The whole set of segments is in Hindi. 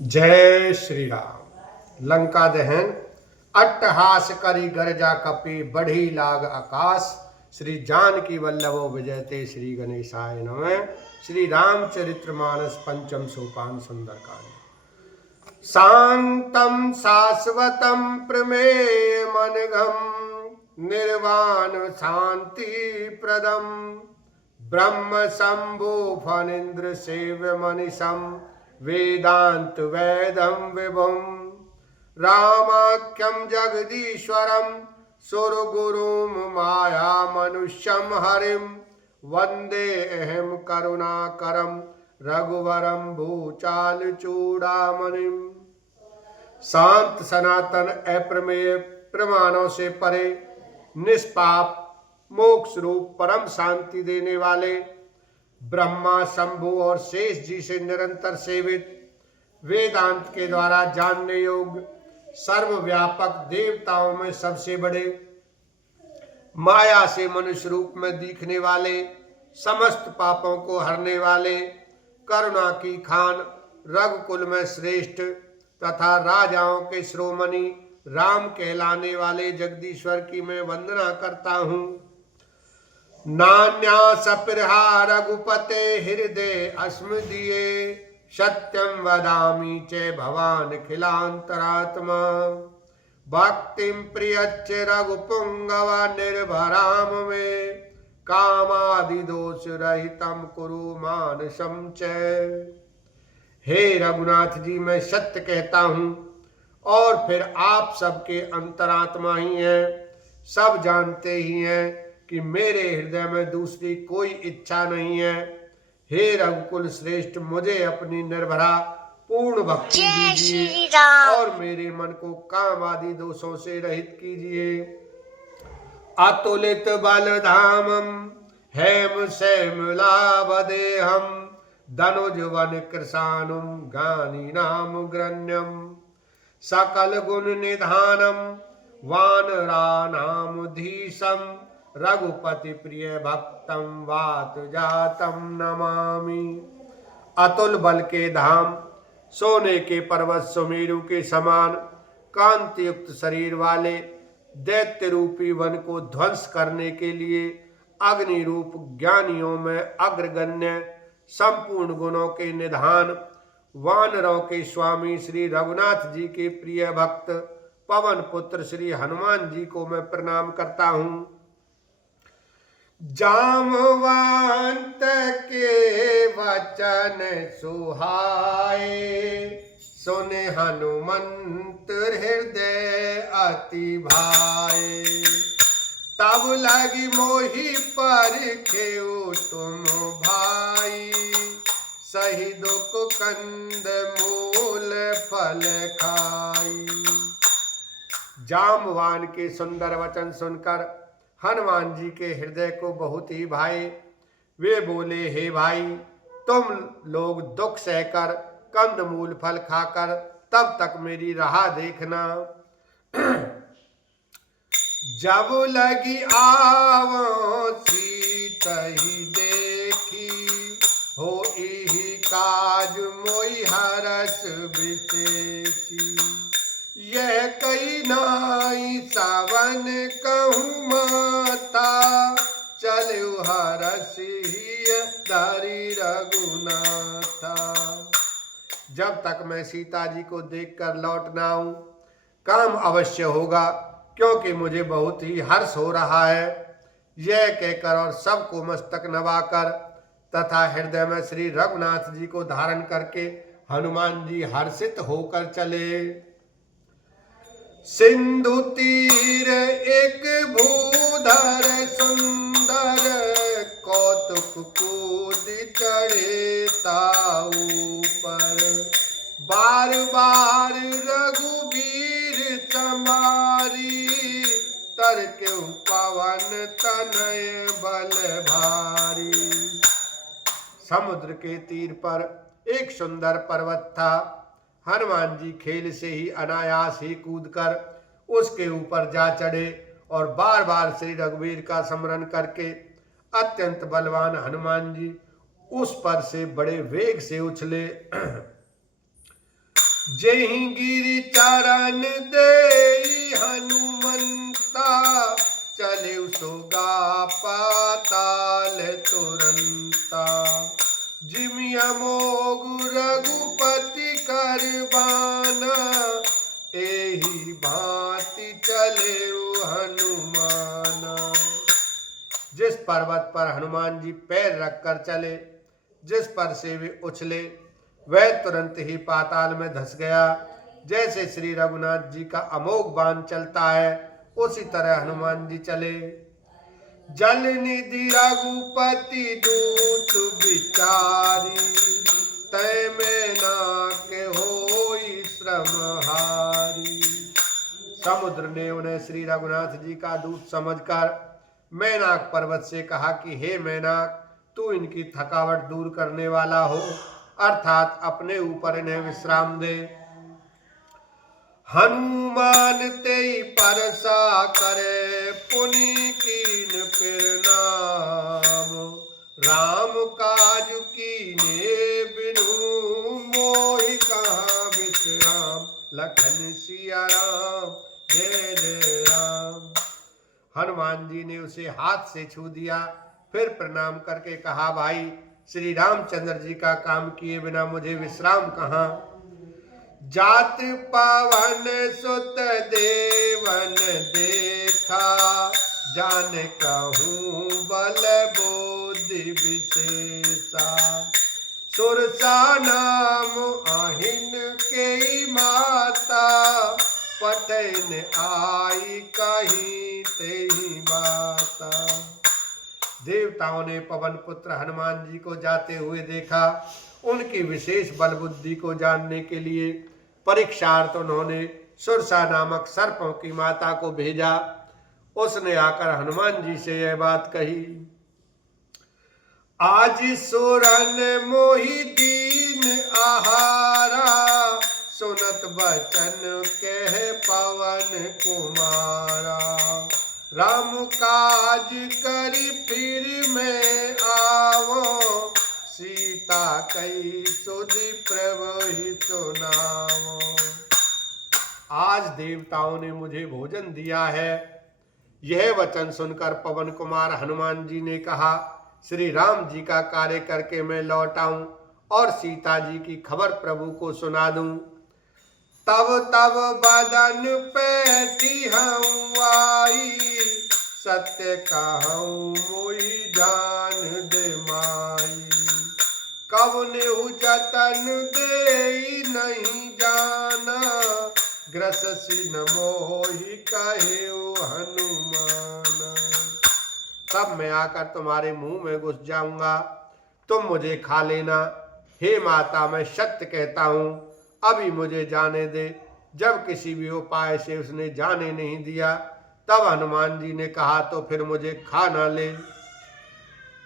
जय श्री राम। लंका दहन अट्टहास करी गर्जा कपि बढ़ी लाग आकाश। श्री जानकी वल्लभो विजयते श्री गणेशाय नमः। श्री रामचरितमानस पंचम सोपान सुंदरकांड। शांतम शाश्वतम प्रमेय मनघम निर्वाण शांति प्रदम ब्रह्म शंभु फणीन्द्र सेव्य मनीषम वेदांत वेदम विभुम रामाख्यम जगदीश्वरम सुरगुरुम माया मनुष्यम हरिम वंदे अहम करुणाकरम रघुवरम भूचाल चूड़ामणिम। शांत सनातन अप्रमेय प्रमाणों से परे निष्पाप मोक्ष रूप परम शांति देने वाले ब्रह्मा शंभु और शेष जी से निरंतर सेवित वेदांत के द्वारा जानने योग्य सर्वव्यापक देवताओं में सबसे बड़े माया से मनुष्य रूप में दिखने वाले समस्त पापों को हरने वाले करुणा की खान रघुकुल में श्रेष्ठ तथा राजाओं के शिरोमणि राम कहलाने वाले जगदीश्वर की मैं वंदना करता हूँ। नान्या सपिरहा रघुपते हृदय अस्मदीये सत्यम वदामि च भवान खिलांतरात्मा भक्तिम प्रियच्च रघुपुंगव निर्भराम मे कामादि दोष रहितम कुरु मानसम च। हे रघुनाथ जी, मैं सत्य कहता हूँ और फिर आप सबके अंतरात्मा ही हैं, सब जानते ही हैं कि मेरे हृदय में दूसरी कोई इच्छा नहीं है। हे रघुकुल श्रेष्ठ, मुझे अपनी निर्भरा पूर्ण भक्ति दीजिए और मेरे मन को काम आदि दोषों से रहित कीजिए। अतुलित बलधामम हेम श्यामलाभदेहम धनुज वन कृशानुम गानी नाम ग्रण्यम सकल गुण निधानम वानरानाम धीशम रघुपति प्रिय भक्तम वात जातम नमामि। अतुल बल के धाम, सोने के पर्वत सुमेरु के समान कांति युक्त शरीर वाले दैत्य रूपी वन को ध्वंस करने के लिए अग्नि रूप ज्ञानियों में अग्रगण्य संपूर्ण गुणों के निधान वानरों के स्वामी श्री रघुनाथ जी के प्रिय भक्त पवन पुत्र श्री हनुमान जी को मैं प्रणाम करता हूँ। जामवंत के वचन सुहाए सुने हनुमंत हृदय अति भाए तब लगी मोहि पर खेऊ तुम भाई सही दुख कंद मूल फल खाई। जामवान के सुंदर वचन सुनकर हनुमान जी के हृदय को बहुत ही भाए। वे बोले, हे भाई, तुम लोग दुख सहकर कंद मूल फल खाकर तब तक मेरी राह देखना। जब लगी आवो सीत ही देखी हो इही काज मोहि हरस विशेषी यह कई नाई सावन कहूँ माता चलु हरसिय धरि रघुनाथा। जब तक मैं सीता जी को देखकर लौट ना आऊं काम अवश्य होगा, क्योंकि मुझे बहुत ही हर्ष हो रहा है। यह कहकर और सबको मस्तक नवाकर तथा हृदय में श्री रघुनाथ जी को धारण करके हनुमान जी हर्षित होकर चले। सिंधु तीर एक भूधर सुंदर कौतुक कूद चढ़े ताऊ पर बार बार रघुबीर चमारी तर के पवन तनय बल भारी। समुद्र के तीर पर एक सुंदर पर्वत था। हनुमान जी खेल से ही अनायास ही कूदकर उसके ऊपर जा चढ़े और बार बार श्री रघुवीर का स्मरण करके अत्यंत बलवान हनुमान जी उस पर से बड़े वेग से उछले। जेहि गिरि चरण देई हनुमंता चले सोगा पाताल तुरंता जिमि अमोघ रघुपति करबाना एहि भांति चले हनुमाना। जिस पर्वत पर हनुमान जी पैर रखकर चले, जिस पर से वे उछले, वह तुरंत ही पाताल में धंस गया। जैसे श्री रघुनाथ जी का अमोघ बाण चलता है, उसी तरह हनुमान जी चले। जल निधि रघुपति दूत विचारी तय में नाके होई श्रमहारी। समुद्र ने उन्हें श्री रघुनाथ जी का दूत समझकर मैनाक पर्वत से कहा कि हे मैनाक, तू इनकी थकावट दूर करने वाला हो, अर्थात अपने ऊपर इन्हें विश्राम दे। हनुमान तेई परसा करे पुनि कीन फिर नाम। राम काज कीने बिनु मोहि कहाँ विश्राम। लखन सिया राम जय जय राम। हनुमान जी ने उसे हाथ से छू दिया, फिर प्रणाम करके कहा, भाई श्री रामचंद्र जी का काम किए बिना मुझे विश्राम कहाँ। जात पावन सुत देवन देखा जान कहूँ बल बोधि विशेषा। सुरसा नाम आहिन के माता पठन आई कहीं तेहि बाता। देवताओं ने पवन पुत्र हनुमान जी को जाते हुए देखा। उनकी विशेष बल बुद्धि को जानने के लिए परीक्षार्थ उन्होंने सुरसा नामक सर्पों की माता को भेजा। उसने आकर हनुमान जी से यह बात कही, आज सुरन मोहि दीन आहारा। सुनत बचन कह पवन कुमारा। राम काज करी फिर में आवो। सीता कई सुधि प्रभु हित नामो। आज देवताओं ने मुझे भोजन दिया है। यह वचन सुनकर पवन कुमार हनुमान जी ने कहा, श्री राम जी का कार्य करके मैं लौट आऊं और सीता जी की खबर प्रभु को सुना दूं। तब तब बदन पैठी हूँ आई। सत्य कहूँ मोहि जान दे माई। कवनेहु जतन देई नहीं जाना। ग्रससि न मोहि कहेउ हनुमान। तब मैं आकर तुम्हारे मुंह में घुस जाऊंगा, तुम मुझे खा लेना। हे माता, मैं सत्य कहता हूँ, अभी मुझे जाने दे। जब किसी भी उपाय से उसने जाने नहीं दिया, तब हनुमान जी ने कहा, तो फिर मुझे खा न ले।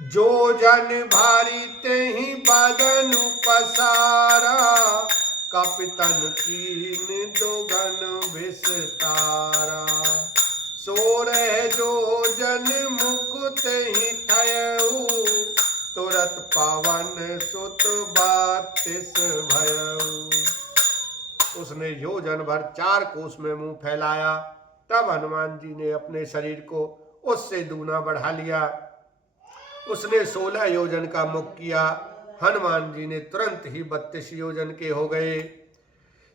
जो जन भारी तेहि बदन पसारा। कपितन कीन दुगन विस्तारा। सोरह जो जन मुख तेहि थयऊ। तुरत पवन सुत बातिस भयऊ। उसने योजन भर 4 कोस में मुंह फैलाया। तब हनुमान जी ने अपने शरीर को उससे दूना बढ़ा लिया। उसने 16 योजन का मुख किया। हनुमान जी ने तुरंत ही 32 योजन के हो गए।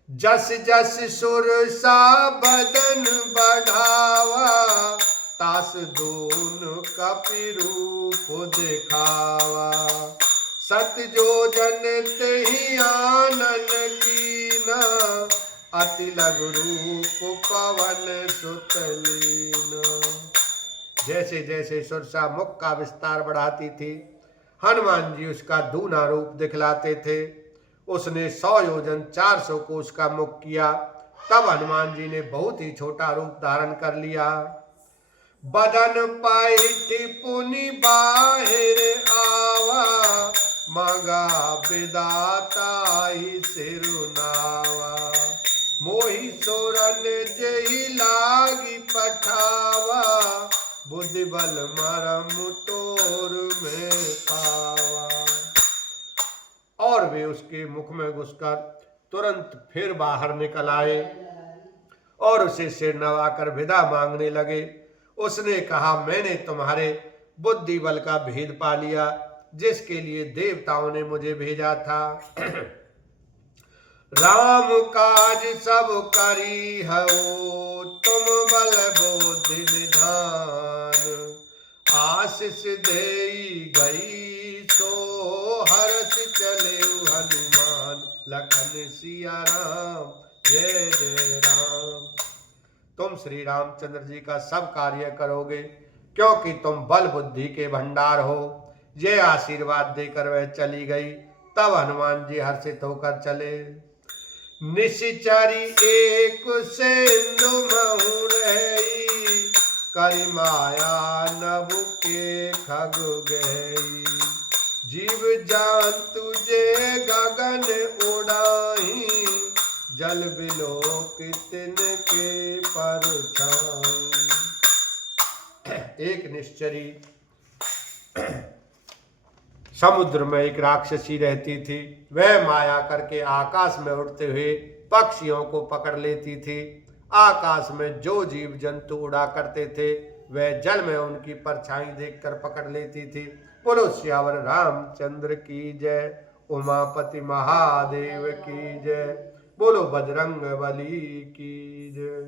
जस जस सुरसा बदन बढ़ावा। तास दून कपि रूप दिखावा। सत जो जन तेहि आनन कीना। अति लघु रूप पवन सुत लीना। जैसे जैसे सुरसा मुख का विस्तार बढ़ाती थी, हनुमान जी उसका दूना रूप दिखलाते थे। उसने 100 योजन 400 कोस का मुख किया। तब हनुमान जी ने बहुत ही छोटा रूप धारण कर लिया। बदन पाइठी पुनि बाहिर आवा। मगा विदाता ही सिरुनावा। मोहि सोरन जेहि लागी पठावा। बुद्धि बल मरम तोर में पावा। और वे उसके मुख में घुसकर तुरंत फिर बाहर निकल आए और उसे सिर नवाकर विदा मांगने लगे। उसने कहा, मैंने तुम्हारे बुद्धि बल का भेद पा लिया, जिसके लिए देवताओं ने मुझे भेजा था। राम काज सब करी हो, तुम बल बुद्धि निधान। आशीष देई गई सो, हर्ष चले हनुमान। लखन सिया राम, जय जय राम। तुम श्री रामचंद्र जी का सब कार्य करोगे, क्योंकि तुम बल बुद्धि के भंडार हो। ये आशीर्वाद देकर वह चली गई। तब हनुमान जी हर्षित होकर चले। निशिचरी एक सिंधु महु रही, करि माया नभ के खग गई। जीव जान तुझे गगन उड़ाई, जल बिलोक तिनके परछाई। एक निश्चरी समुद्र में एक राक्षसी रहती थी। वह माया करके आकाश में उड़ते हुए पक्षियों को पकड़ लेती थी। आकाश में जो जीव जंतु उड़ा करते थे, वह जल में उनकी परछाई देखकर पकड़ लेती थी। बोलो सियावर रामचंद्र की जय, उमापति महादेव की जय। बोलो बजरंग बली की जय।